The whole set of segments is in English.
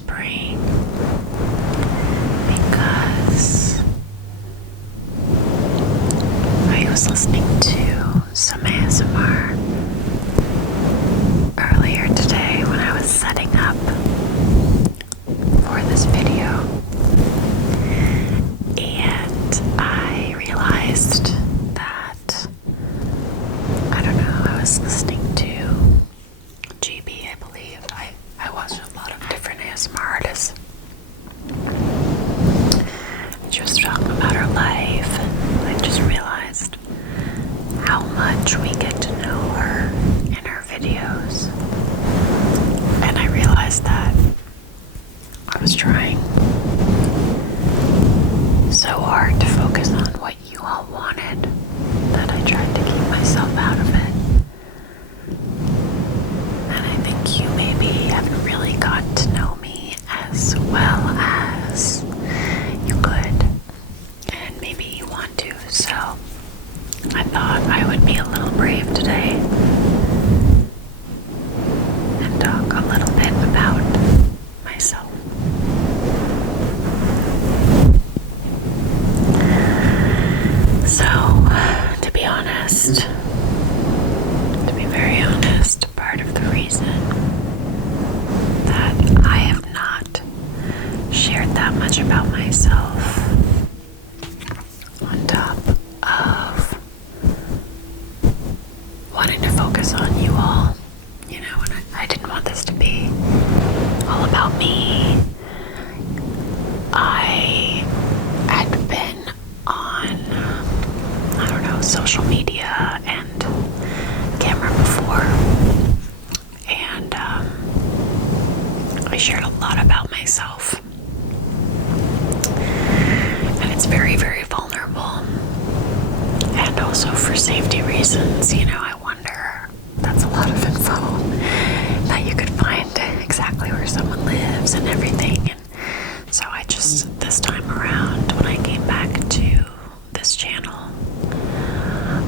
whispering because I was listening to some ASMR earlier today when I was setting up for this video, and I realized that, I don't know, I was listening to GB, I believe. I watch a lot of different ASMR artists. She was talking about her life, and I just realized how much we get to know her in her videos. And I realized that I was trying so hard to focus on what you all wanted that I tried to keep myself out of it. And I think you maybe haven't really got to know me as well as you could, and maybe you want to. So I thought I would be a little brave today and talk a little bit about myself. So, to be honest, to be very honest, part of the reason that I have not shared that much about myself, on top of wanting to focus on you all, you know, and I didn't want this to be all about me. I had been on, I don't know, social media and camera before, and I shared a lot about myself, and it's very, very vulnerable, and also for safety reasons, you know, I wonder, that's a lot of info that you could find exactly where someone lives and everything. And so I just, this time around, when I came back to this channel,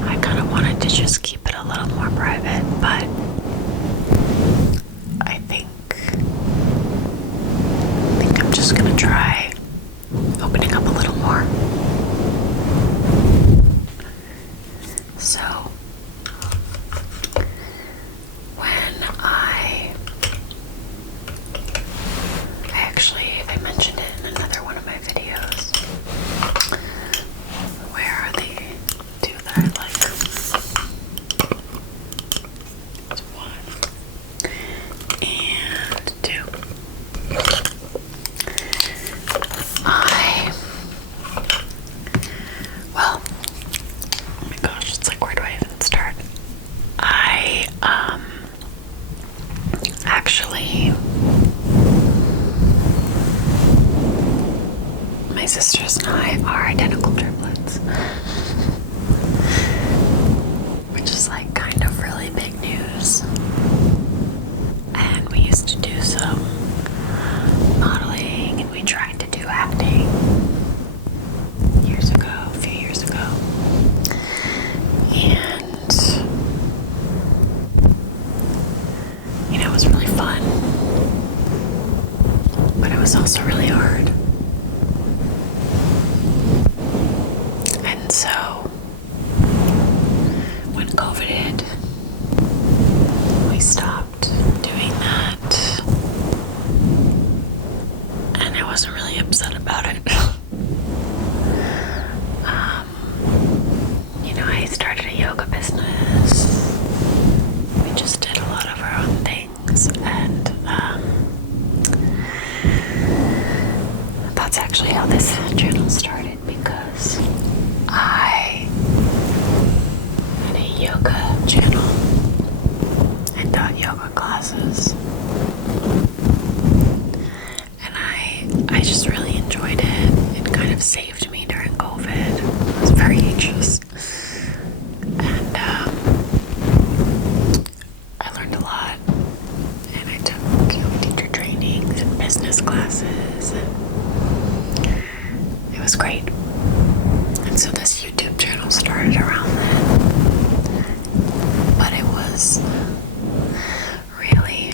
I kind of wanted to just keep it a little more private, but I think I'm just gonna try opening up a little more. So when I mentioned it in another one of my videos. Where are the two that I like? It's 1 and 2. Well, oh my gosh, it's like, where do I even start? I actually, my sisters and I are identical triplets, which is like kind of really big news. And we used to do some modeling, and we tried to do acting a few years ago. And, you know, it was really fun, but it was also really hard. And so, when COVID hit, we stopped doing that, and I wasn't really upset about it. You know, I started a yoga business. We just did a lot of our own things, and that's actually how this channel started, because I had a yoga channel and taught yoga classes, and I just really enjoyed it. It kind of saved me during COVID. I was very anxious, and I learned a lot, and I took, you know, teacher trainings and business classes, and it was great. And so this YouTube channel started around then, but it was really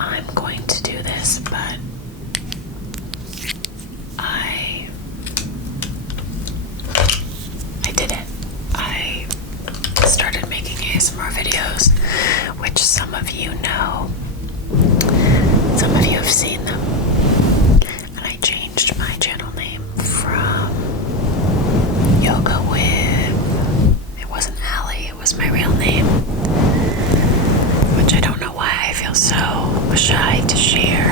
I'm going to do this, but I did it. I started making ASMR videos, which some of you know. Some of you have seen them. And I changed my channel name from Yoga with, it wasn't Allie, it was my real name, which I don't know why I feel so shy to share.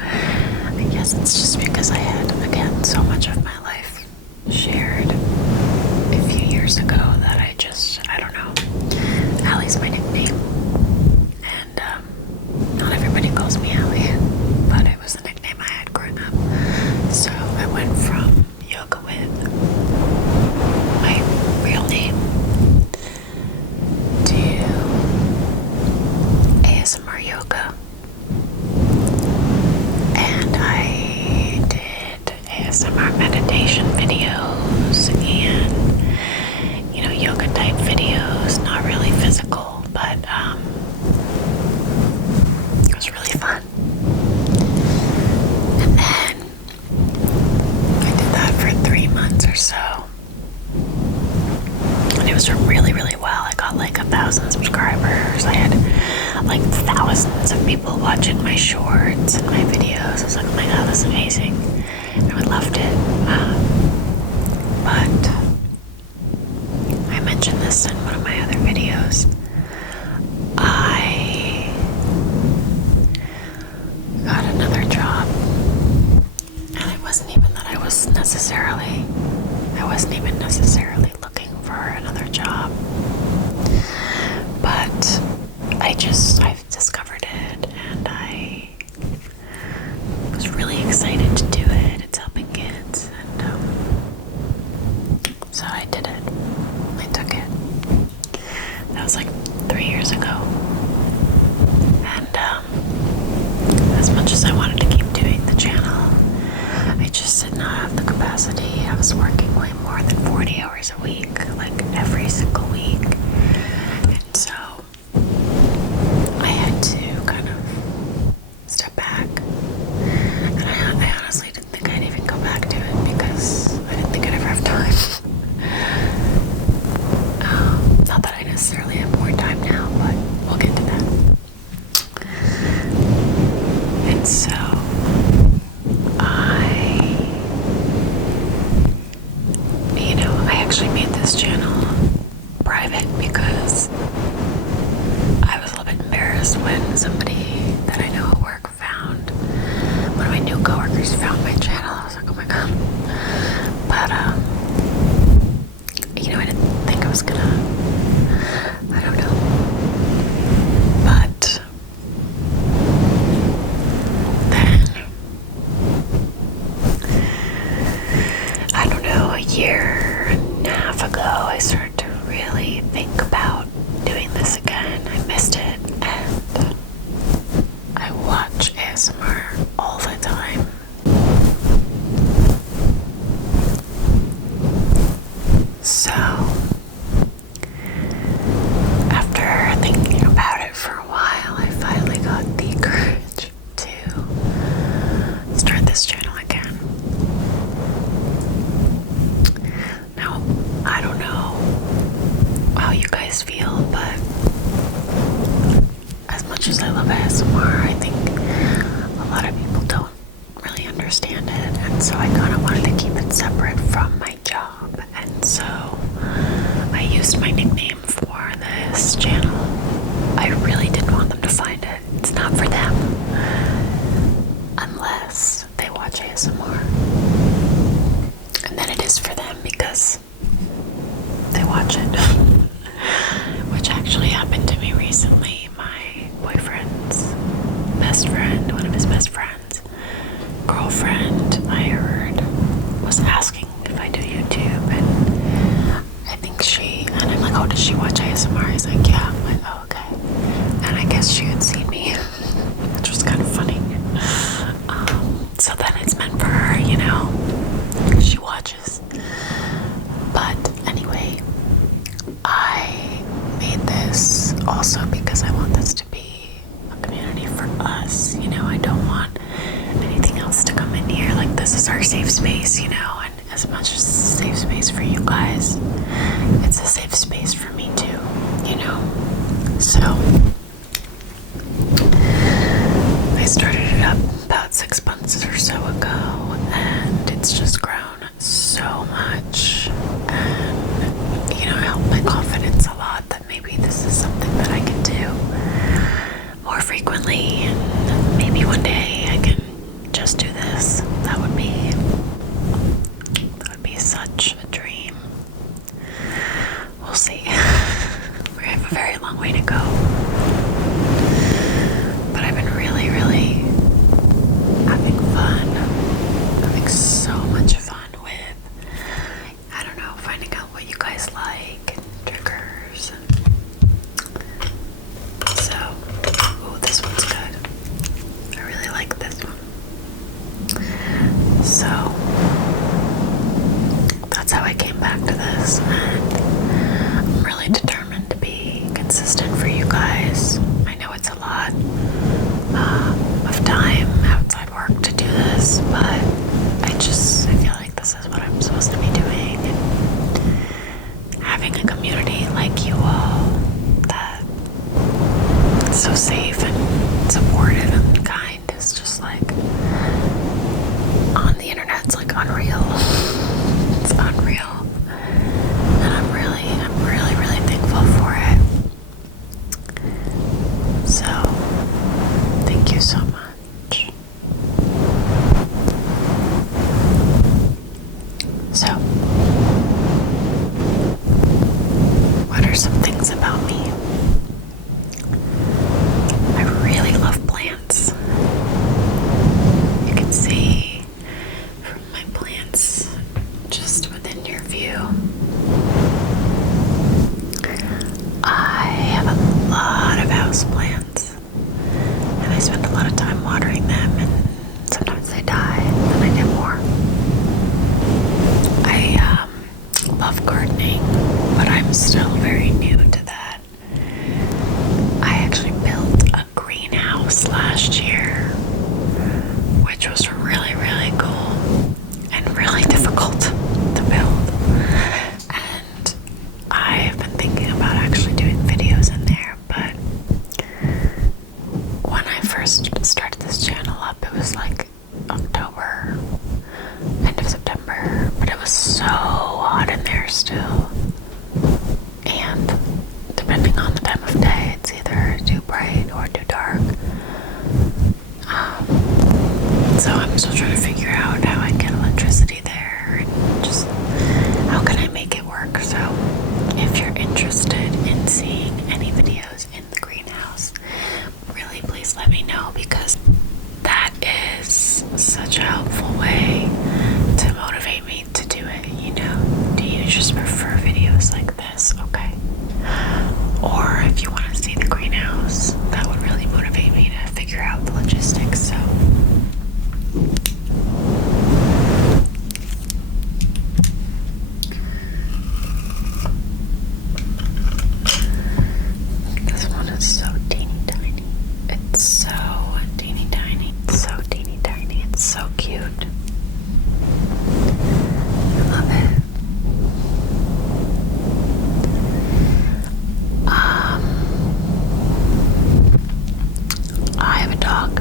I guess it's just because I had, again, so much of my life shared a few years ago that I don't know. Allie's my nickname. And not everybody calls me Allie, but it was the nickname I had growing up. So I went from Yoga with my real name to ASMR Yoga. And I did ASMR meditation videos and, you know, yoga type videos, not really physical, but it was really fun. And then I did that for 3 months or so. And it was really, really well. I got like 1,000 subscribers. I had like thousands of people watching my shorts and my videos. I was like, oh my god, that's amazing. And I loved it. But I mentioned this in one of my other videos. I got another job. And it wasn't even that I wasn't even necessarily looking for another job. But I've discovered it, and I was really excited to do it. It's helping kids, and so I did it. I took it. That was like 3 years ago. And as much as I wanted to keep doing the channel, I just did not have the capacity. I was working way more than 40 hours a week, like every single week. And so I had to kind of step back. And I honestly didn't think I'd even go back to it because I didn't think I'd ever have time. Not that I necessarily have more time now, but we'll get to that. And so I actually made this channel private because I was a little bit embarrassed when somebody that I know at work found, one of my new coworkers found my channel. I was like, oh my god. But I didn't think I was gonna, I don't know. But then, I don't know, a year and a half ago, I started to really think about doing this again. I missed it, and I watch ASMR all the time. So, after thinking about it for a while, I finally got the courage to start this channel again. Now, I don't know how you guys feel, but as much as I love ASMR, I think a lot of people don't really understand it, and so I kind of wanted to keep it separate from my job, and so I used my nickname for this channel. I really didn't want them to find it. It's not for them, unless they watch ASMR, and then it is for them because they watch it. Which actually happened to me recently. My boyfriend's best friend, one of his best friends, girlfriend, I heard, was asking if I do YouTube, and I think and I'm like, oh, does she watch ASMR? He's like, yeah. I'm like, oh, okay. And I guess she had seen me, which was kind of funny. So then it's meant for her, she watches. But anyway, I made this also because I want this to be a community about 6 months or so ago, and it's just grown so much. And it helped my confidence a lot that maybe this is something that I can do more frequently, and maybe one day I can just do this. That would be such a dream. We'll see. We have a very long way to go. But I've been really, really having fun. Having so much fun with, I don't know, finding out what you guys like and triggers. So, this one's good. I really like this one. So, that's how I came back to this, and I'm really determined to be consistent for you guys. I know it's a lot of time outside work to do this, but I feel like this is what I'm supposed to be doing, and having a community like you all that is so safe and supportive and kind is just like, on the internet, it's like unreal. It's unreal. And I'm really, really thankful for it. So, thank you so much. So, what are some things about me? I really love plants. You can see from my plants just within your view. I have a lot of house plants, and I spend a lot of time watering them, and sometimes they die, and then I get more. I love gardening, but I'm still very new to that. I actually built a greenhouse last year, which was really, really cool and really difficult to build. And I have been thinking about actually doing videos in there, but when I first started this channel up, it was like October, end of September, but it was so hot in there still. And depending on the time of day, it's either too bright or too dark. So I'm still trying to figure out how I get electricity there and just how can I make it work. So if you're interested in seeing any videos in the greenhouse, really please let me know, because that is such a helpful way to motivate me to do it. Do you just prefer videos like this? Okay. Or if you want to see the greenhouse, that would really motivate me to figure out the logistics. So this one is so teeny tiny. It's so teeny tiny. It's so teeny tiny. It's so cute. I love it. I have a dog.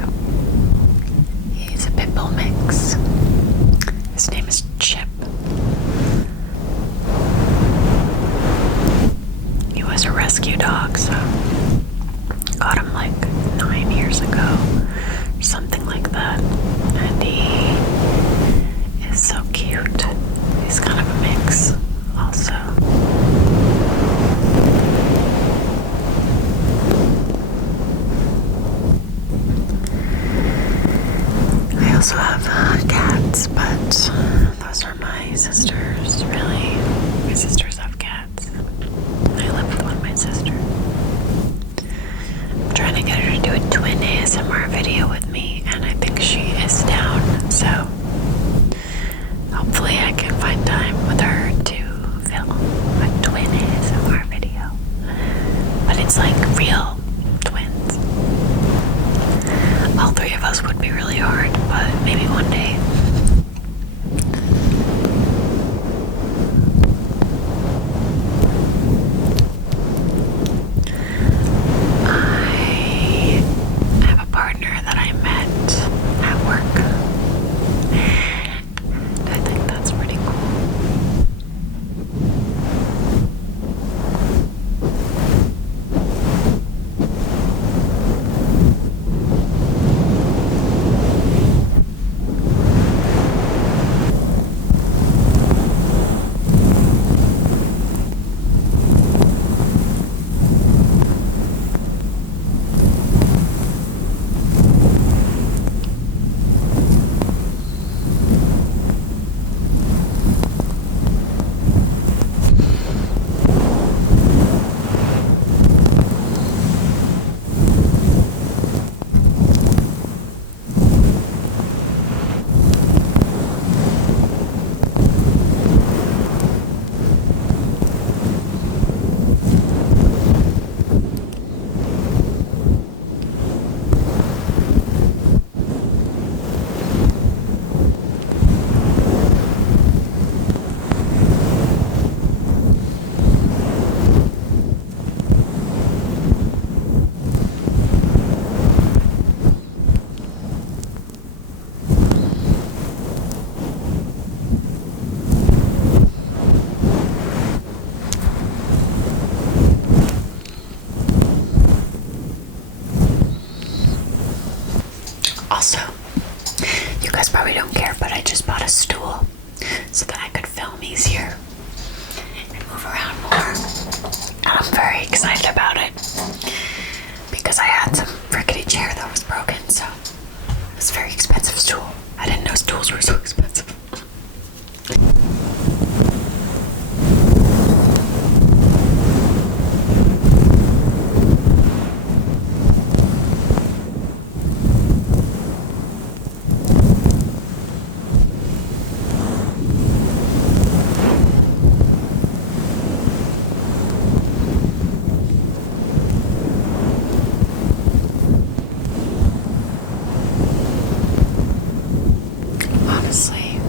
He's a pit bull mix. His name is Chip. He was a rescue dog, so got him like 9 years ago, something like that. And he is so cute. He's kind of a mix also. I also have cats, but those are my sisters, really. My sisters have cats. I live with one of my sisters. I'm trying to get her to do a twin ASMR video with me, and I think she is down. So hopefully I can find time with her to film a twin ASMR video. But it's like real twins. All three of us would be really hard, but maybe one day. I have a partner that I met at work Also, you guys probably don't care, but I just bought a stool so that I could film easier and move around more. And I'm very excited about it because I had some rickety chair that was broken, so it was a very expensive stool. I didn't know stools were so expensive. Honestly,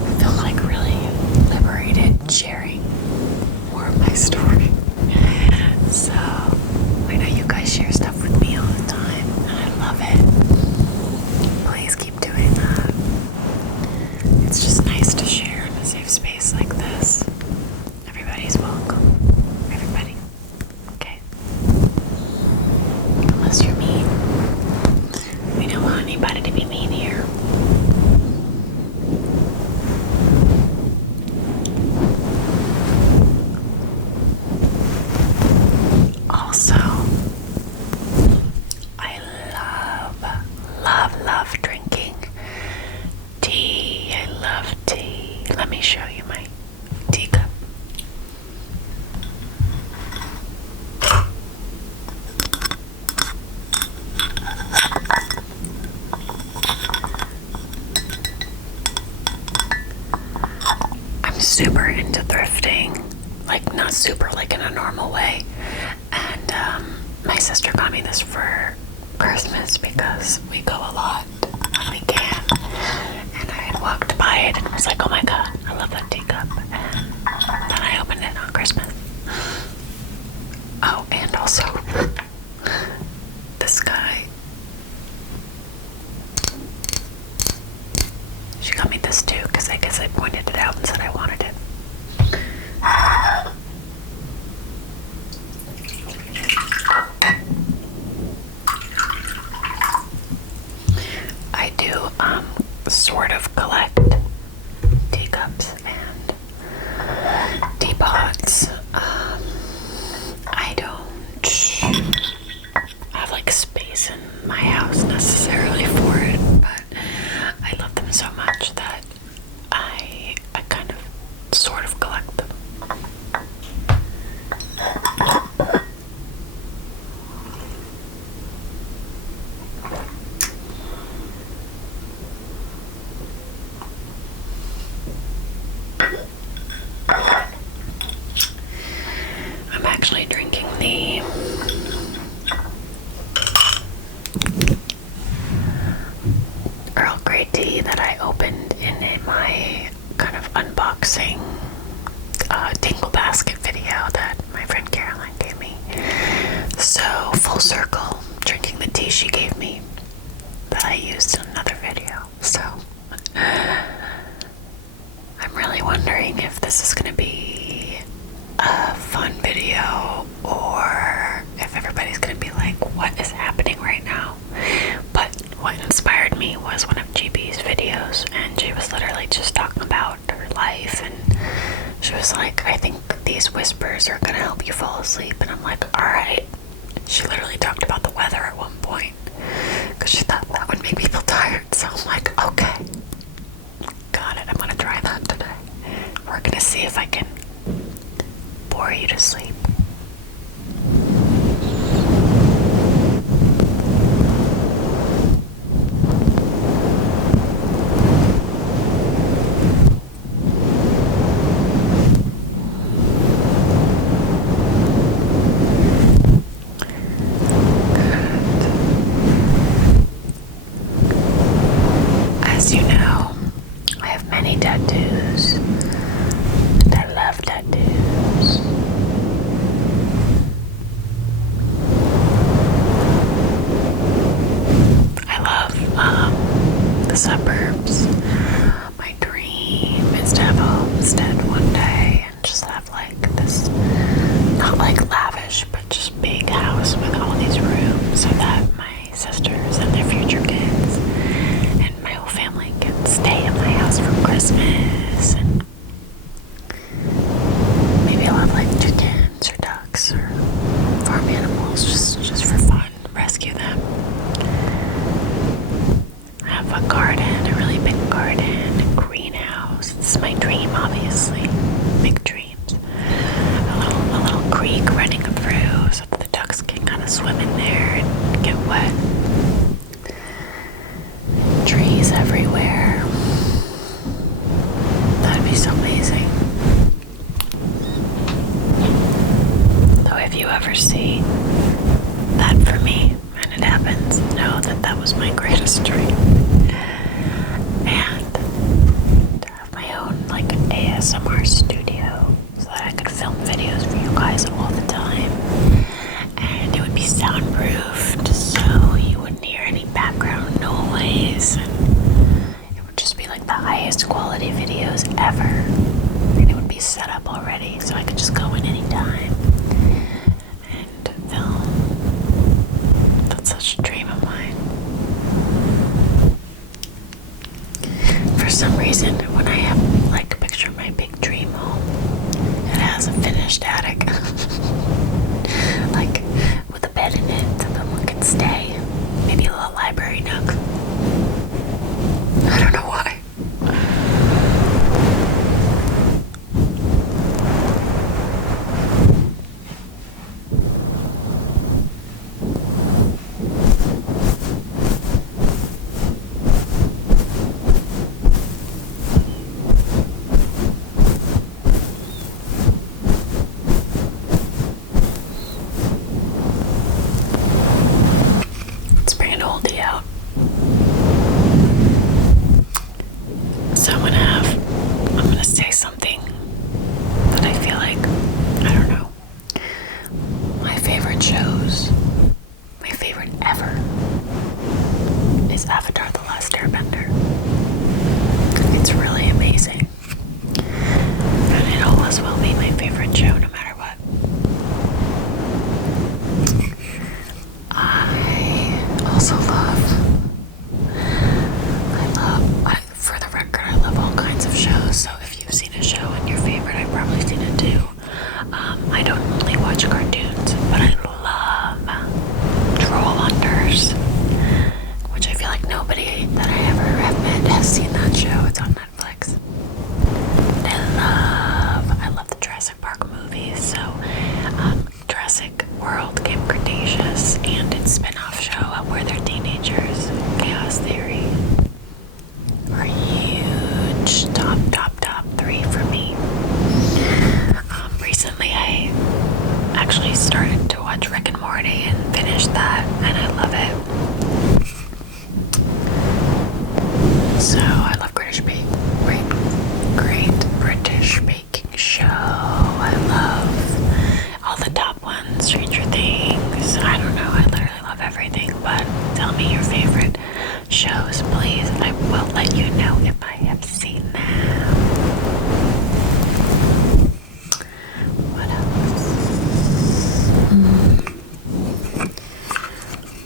I feel like really liberated sharing more of my story. So, I know you guys share stuff with me all the time, and I love it. Please keep doing that. It's just nice to share in a safe space like this. Everybody's welcome. Everybody. Okay? Unless you're mean. We don't want anybody to be mean here. Also, I love drinking tea. I love tea. Let me show you my teacup. I'm super into thrifting, like not super, like in a normal way. And my sister got me this for Christmas because we go a lot when we can. And I had walked by it and was like, oh my god, I love that teacup. And then I opened it on Christmas. Oh, and also this guy. She got me this too because I guess I pointed it out and said I wanted it. I do sort of collect teacups and teapots. I don't have like space in my house necessarily for it, but I love them so much that I kind of sort of collect them. I'm actually drinking the Earl Grey tea that I opened in my kind of unboxing Tingle basket video that my friend Caroline gave me. So, full circle, drinking the tea she gave me that I used in another video. So, I'm really wondering if this is going to be a fun video or if everybody's going to be like, what is happening right now? But what inspired me was one of GB's videos, and she was literally just talking about her life, and she was like, I think these whispers are going to help you fall asleep. And I'm like, alright. She literally talked about the weather at one point because she thought that would make people tired. So I'm like, okay, got it. I'm going to try that today. We're going to see if I can bore you to sleep. As you know, I have many tattoos, and I love tattoos. I love the suburbs. My dream is to have a homestead one day and just have like this, not like lavish, but just big house with all these rooms so that my sisters and their friends know that that was my greatest dream. And to have my own like ASMR studio so that I could film videos for you guys all the time. And it would be soundproofed so you wouldn't hear any background noise. And it would just be like the highest quality videos ever. And it would be set up already so I could just go in anytime and film. That's such a dream of mine. For some reason, when I have like picture my big dream home, it has a finished attic. Like with a bed in it so that one can stay. Maybe a little library nook. I don't know why. Let's bring an oldie out. So I'm gonna say something that I feel like, I don't know, my favorite shows, my favorite ever, is Avatar: The Last Airbender. It's really amazing. And it always will be my favorite show no matter what. I also for the record, I love all kinds of shows, so if you've seen a show and your favorite, I've probably seen it too. I don't only watch cartoons, but I love Troll Hunters, which I feel like nobody that I ever have met has seen that show. It's on Netflix. I love the Jurassic Park movies, so Jurassic World, Camp Cretaceous, and its spin-off show where they're teenagers, Chaos Theory, are huge top 3 for me. Recently I actually started to watch Rick and Morty and finished that, and I love it. So I love Great British Baking Show. I love all the top ones, Stranger Things. I don't know, I literally love everything, but tell me your favorite shows, please. I will let you know if I have seen them. What else?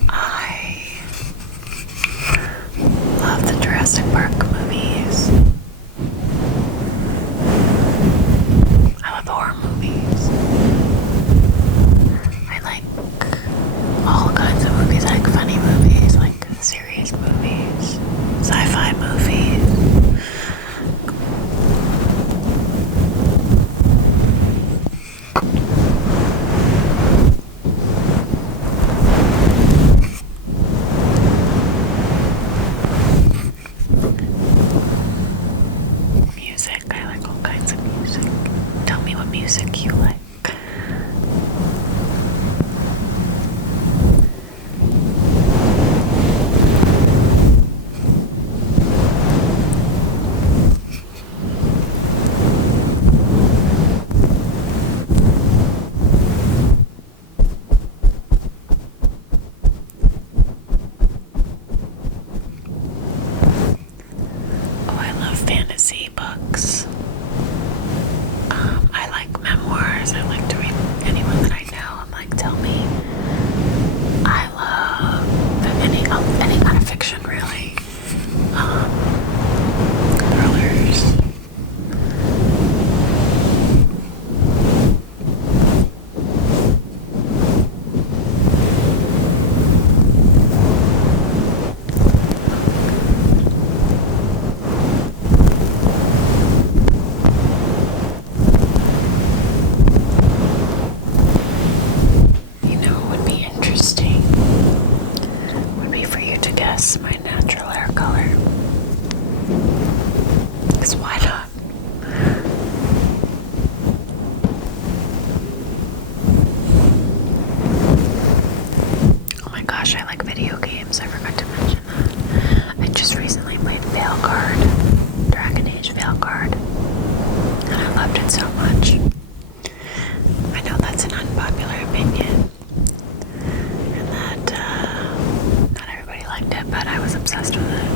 I love the Jurassic Park movies. I love horror movies. I like all kinds of movies. I like funny movies, like serious movies, sci-fi movies. Music, I like all kinds of music. Tell me what music you like. Fantasy books. I like memoirs. I like to read anyone that I know. I'm like, tell me. I love any kind of fiction, really. Thrillers. My natural hair color. Because why not? Oh my god, gosh, I like video games. I forgot to mention that. I just recently played Veilguard, Dragon Age Veilguard, and I loved it so much. I know that's an unpopular opinion, and that not everybody liked it, but I was obsessed with it.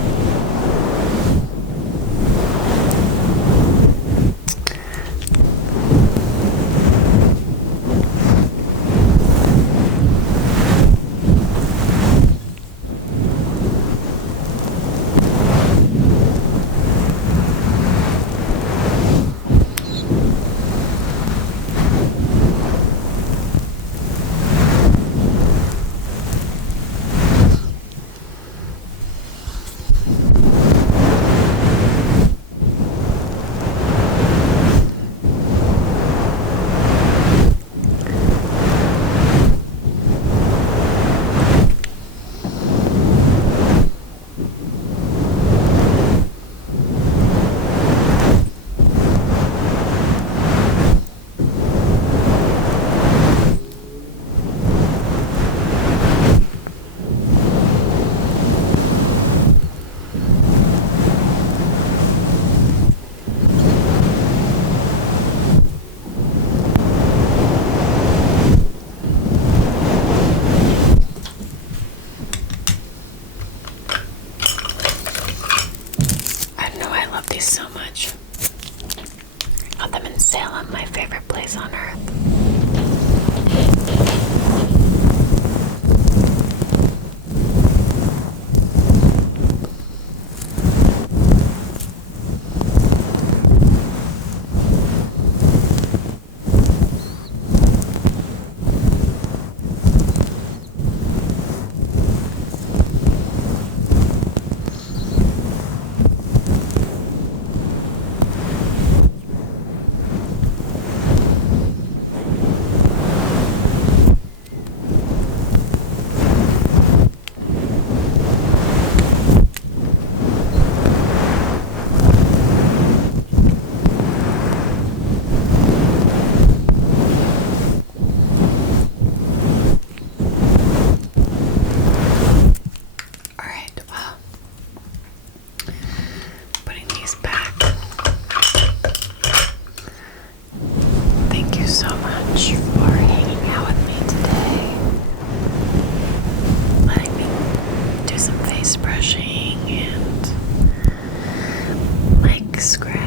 So much. Got them in Salem, my favorite place on earth. So much for hanging out with me today, letting me do some face brushing and mic scratching.